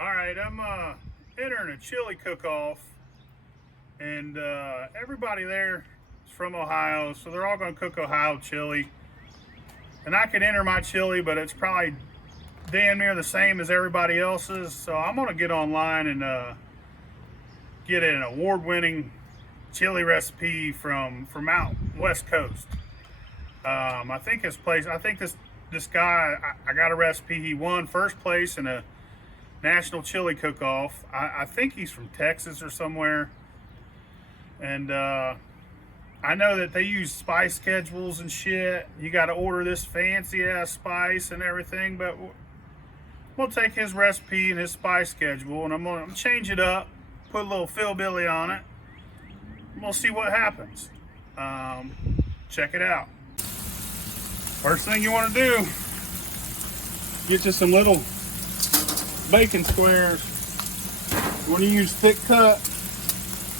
All right, I'm entering a chili cook-off, and everybody there is from Ohio, so they're all going to cook Ohio chili. And I could enter my chili, but it's probably damn near the same as everybody else's. So I'm going to get online and get an award-winning chili recipe from out West Coast. I think this guy, I got a recipe. He won first place in a national chili cook-off. I think he's from Texas or somewhere, and I know that they use spice schedules and shit. You got to order this fancy ass spice and everything, but we'll take his recipe and his spice schedule, and I'm gonna change it up, put a little Philbilly on it, and we'll see what happens. Check it out. First thing you want to do, get you some little bacon squares. You want to use thick cut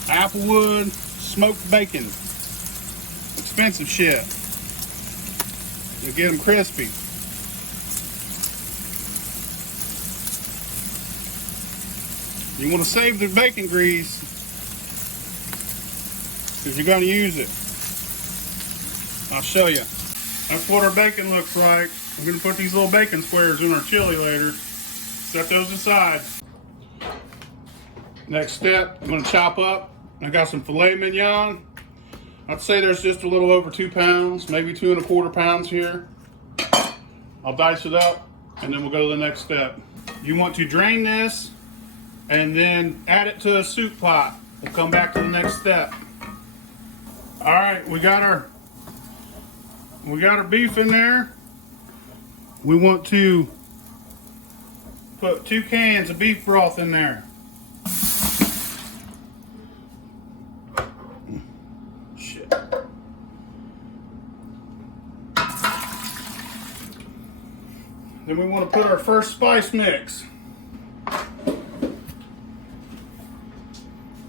Applewood smoked bacon. Expensive shit. You'll get them crispy. You want to save the bacon grease because you're going to use it. I'll show you. That's what our bacon looks like. We're going to put these little bacon squares in our chili later. Set those aside. Next step, I'm going to chop up. I got some filet mignon. I'd say there's just a little over 2 pounds, maybe 2¼ pounds here. I'll dice it up and then we'll go to the next step. You want to drain this and then add it to a soup pot. We'll come back to the next step. All right, we got our beef in there. We want to put 2 cans of beef broth in there. Shit. Then we want to put our first spice mix.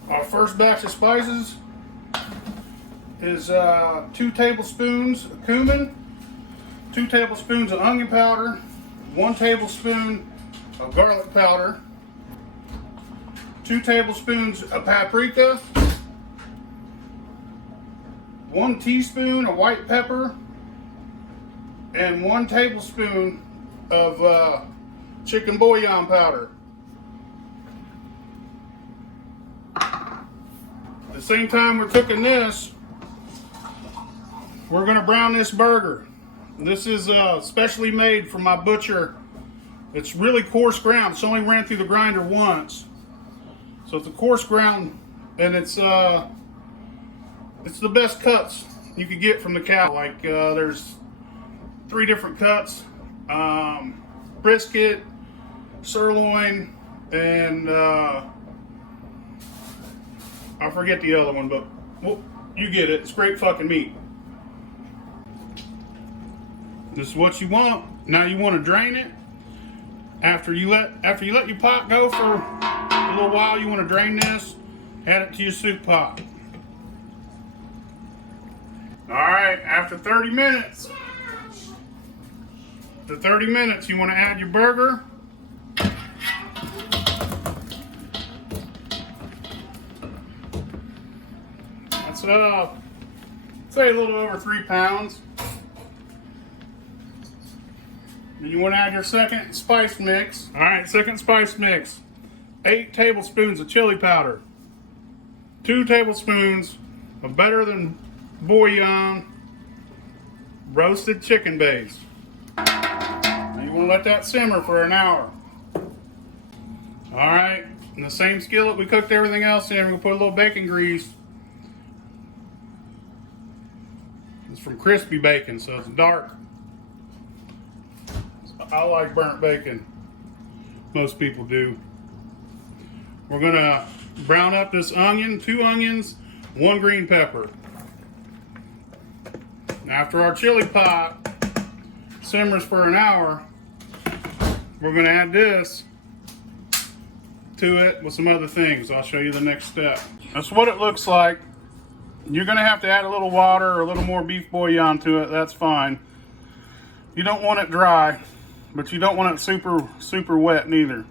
Our first batch of spices is 2 tablespoons of cumin, 2 tablespoons of onion powder, 1 tablespoon of garlic powder, 2 tablespoons of paprika, 1 teaspoon of white pepper, and 1 tablespoon of chicken bouillon powder. At the same time we're cooking this, we're gonna brown this burger. This is specially made from my butcher. It's really coarse ground. It's only ran through the grinder once. So it's a coarse ground, and it's the best cuts you could get from the cow. Like there's 3 different cuts. Brisket, sirloin, and I forget the other one, but well, you get it. It's great fucking meat. This is what you want. Now you want to drain it. After you let your pot go for a little while, you want to drain this, add it to your soup pot. All right, after 30 minutes, you want to add your burger. That's say a little over 3 pounds. Then you want to add your second spice mix. All right, second spice mix. 8 tablespoons of chili powder. 2 tablespoons of better than bouillon roasted chicken base. Now you want to let that simmer for an hour. All right, in the same skillet we cooked everything else in, we'll put a little bacon grease. It's from crispy bacon, so it's dark. I like burnt bacon. Most people do. We're gonna brown up this onion, 2 onions, 1 green pepper. After our chili pot simmers for an hour, we're gonna add this to it with some other things. I'll show you the next step. That's what it looks like. You're gonna have to add a little water or a little more beef bouillon to it. That's fine. You don't want it dry, but you don't want it super wet neither.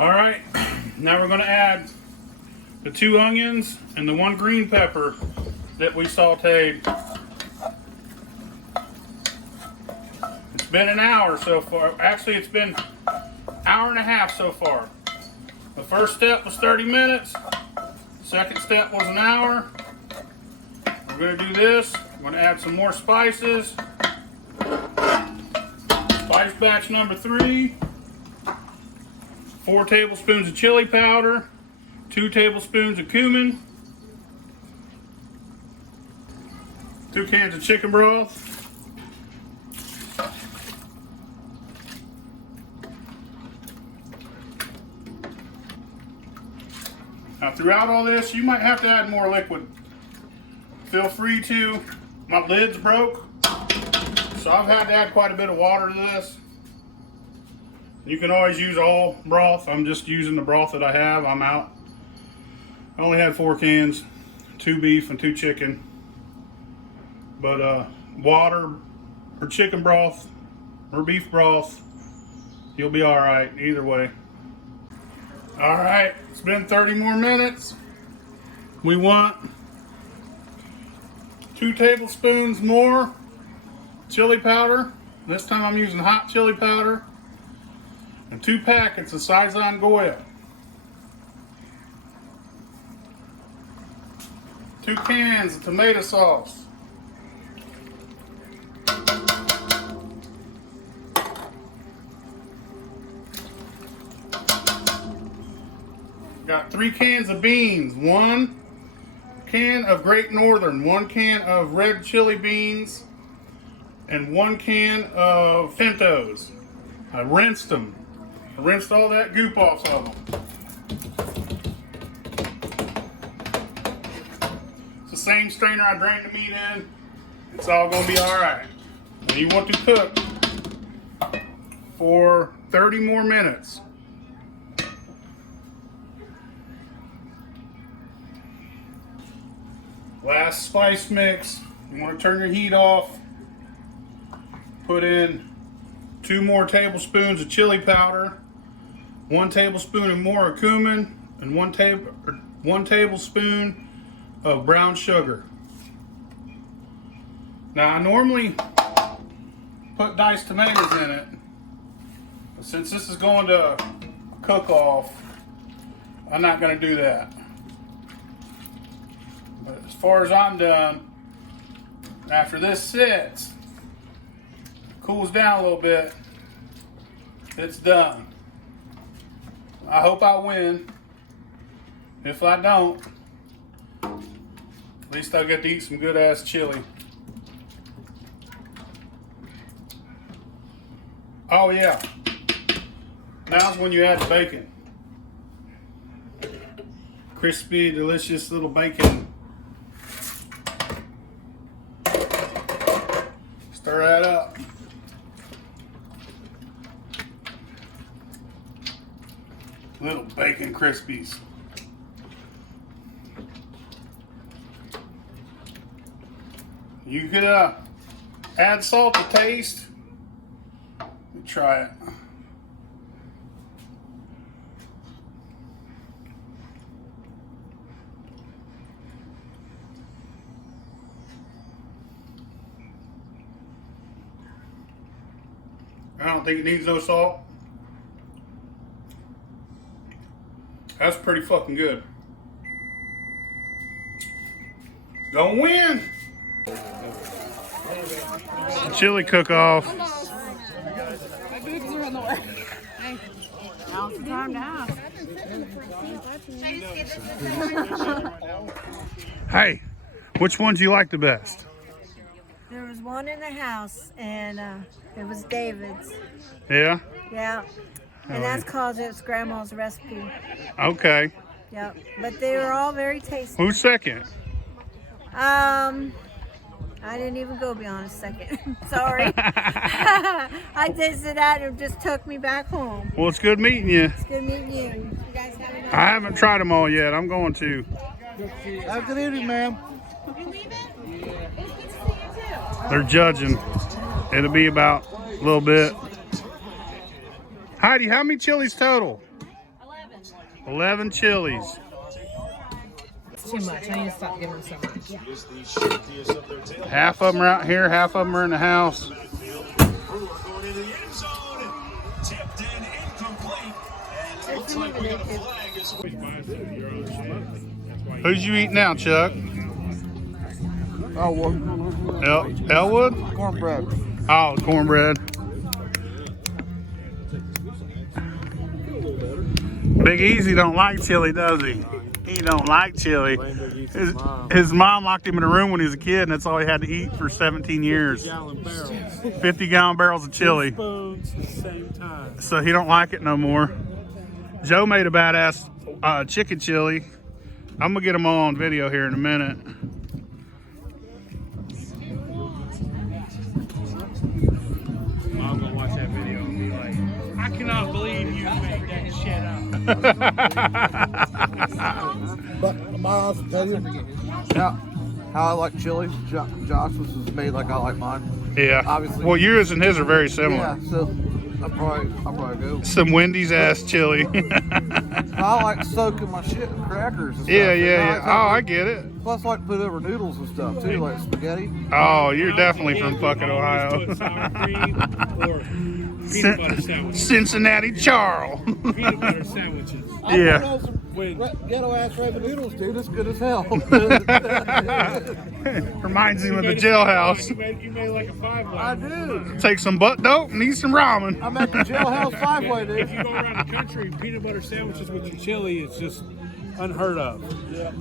All right, now we're gonna add the 2 onions and the 1 green pepper that we sauteed. It's been an hour so far. Actually, it's been an hour and a half so far. The first step was 30 minutes. Second step was an hour. We're gonna do this. We're gonna add some more spices. Spice batch number 3. 4 tablespoons of chili powder. 2 tablespoons of cumin. 2 cans of chicken broth. Now throughout all this, you might have to add more liquid. Feel free to. My lid's broke, so I've had to add quite a bit of water to this. You can always use all broth. I'm just using the broth that I have. I'm out. I only had 4 cans, 2 beef and 2 chicken. But water or chicken broth or beef broth, you'll be all right either way. All right, it's been 30 more minutes. We want 2 tablespoons more chili powder. This time I'm using hot chili powder. And 2 packets of Saigon Goya. 2 cans of tomato sauce. Got 3 cans of beans. 1 can of Great Northern, 1 can of red chili beans, and 1 can of Pintos. I rinsed them. I rinsed all that goop off of them. It's the same strainer I drained the meat in. It's all gonna be all right. And you want to cook for 30 more minutes. Last spice mix. You want to turn your heat off. Put in 2 more tablespoons of chili powder, 1 tablespoon or more of cumin, and 1 tablespoon of brown sugar. Now I normally put diced tomatoes in it, but since this is going to cook off, I'm not going to do that. But as far as I'm done, after this sits, cools down a little bit, it's done. I hope I win. If I don't, at least I'll get to eat some good ass chili. Oh yeah, now's when you add the bacon. Crispy, delicious little bacon. Stir that up. Little bacon crispies. You could add salt to taste. Let me try it. I don't think it needs no salt. That's pretty fucking good. Gonna win. Chili cook-off. Now's the time to ask. Hey, which one do you like the best? There was one in the house, and it was David's. Yeah? Yeah. And that's called it's Grandma's recipe. Okay. Yep. But they were all very tasty. Who's second? I didn't even go beyond a second. Sorry. I tasted that and it just took me back home. Well, it's good meeting you. It's good meeting you. You guys have a nice I haven't tried them all yet. I'm going to. Have a good evening, ma'am. They're judging. It'll be about a little bit. Heidi, how many chilies total? 11. 11 chilies. It's too much. I need to stop giving so much. Half of them are out here, half of them are in the house. Who's you eating now, Chuck? Elwood. Elwood? Cornbread. Oh, cornbread. Big Easy don't like chili, does he? He don't like chili. His mom locked him in a room when he was a kid, and that's all he had to eat for 17 years. 50-gallon barrels of chili. So he don't like it no more. Joe made a badass chicken chili. I'm gonna get them all on video here in a minute. I'm gonna watch that video and be like, I cannot believe you made that shit up. But am I honest to tell you? How I like chili? Josh's is made like I like mine. Yeah. Obviously. Well, yours and his are very similar. Yeah, so I'll probably go. Some Wendy's ass chili. I like soaking my shit in crackers and stuff. Yeah, You know, yeah, it's yeah. Oh, like- I get it. Plus, I like to put over noodles and stuff too, like spaghetti. Oh, you're definitely from fucking Put Ohio. sour cream or peanut butter sandwiches. Cincinnati Charles. Peanut butter sandwiches. Yeah. Ghetto ass ramen noodles, dude. It's good as hell. Reminds him of the jailhouse. You made like a five-way. I do. Take some butt dope and eat some ramen. I'm at the jailhouse 5-way, If dude. you go around the country, peanut butter sandwiches with your chili is just unheard of.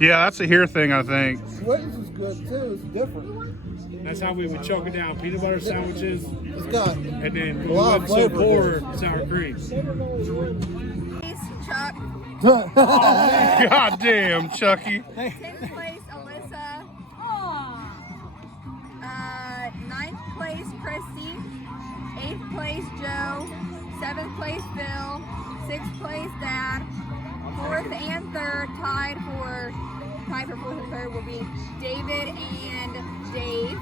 Yeah, that's a here thing, I think. Wings is good too. It's different. That's how we would choke it down. Peanut butter sandwiches, It's got and then A lot of we would flavor. pour sour cream. Chuck. God damn, Chucky. 10th place, Alyssa. 9th place, Christy. 8th place, Joe. 7th place, Bill. 6th place, Dad. 4th and 3rd, tied for 4th and 3rd will be David and Dave.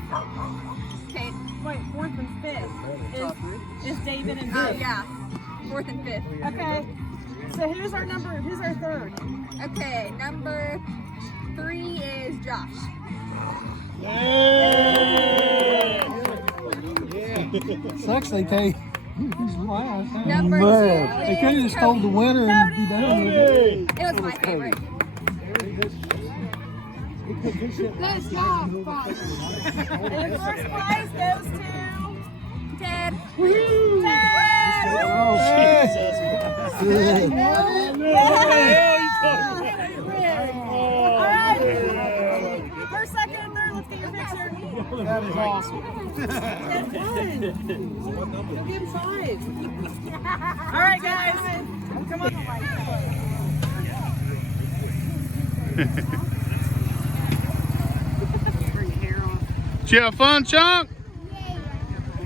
Okay. Wait, 4th and 5th is David and Oh, Dave. yeah. 4th and 5th. Okay. So who's our 3rd? Okay, number 3 is Josh. Sucks they take. Number 2 They could have is just told the Cody. winner and be done with it. It was my favorite. Good job, Bob. And first prize goes to Ted. Ted. Oh, Jesus. Good. All right. First, second, and third. Let's get your picture. That is awesome. That's fun. You'll give him 5. All right, guys. Come on. Did you have fun, Chunk?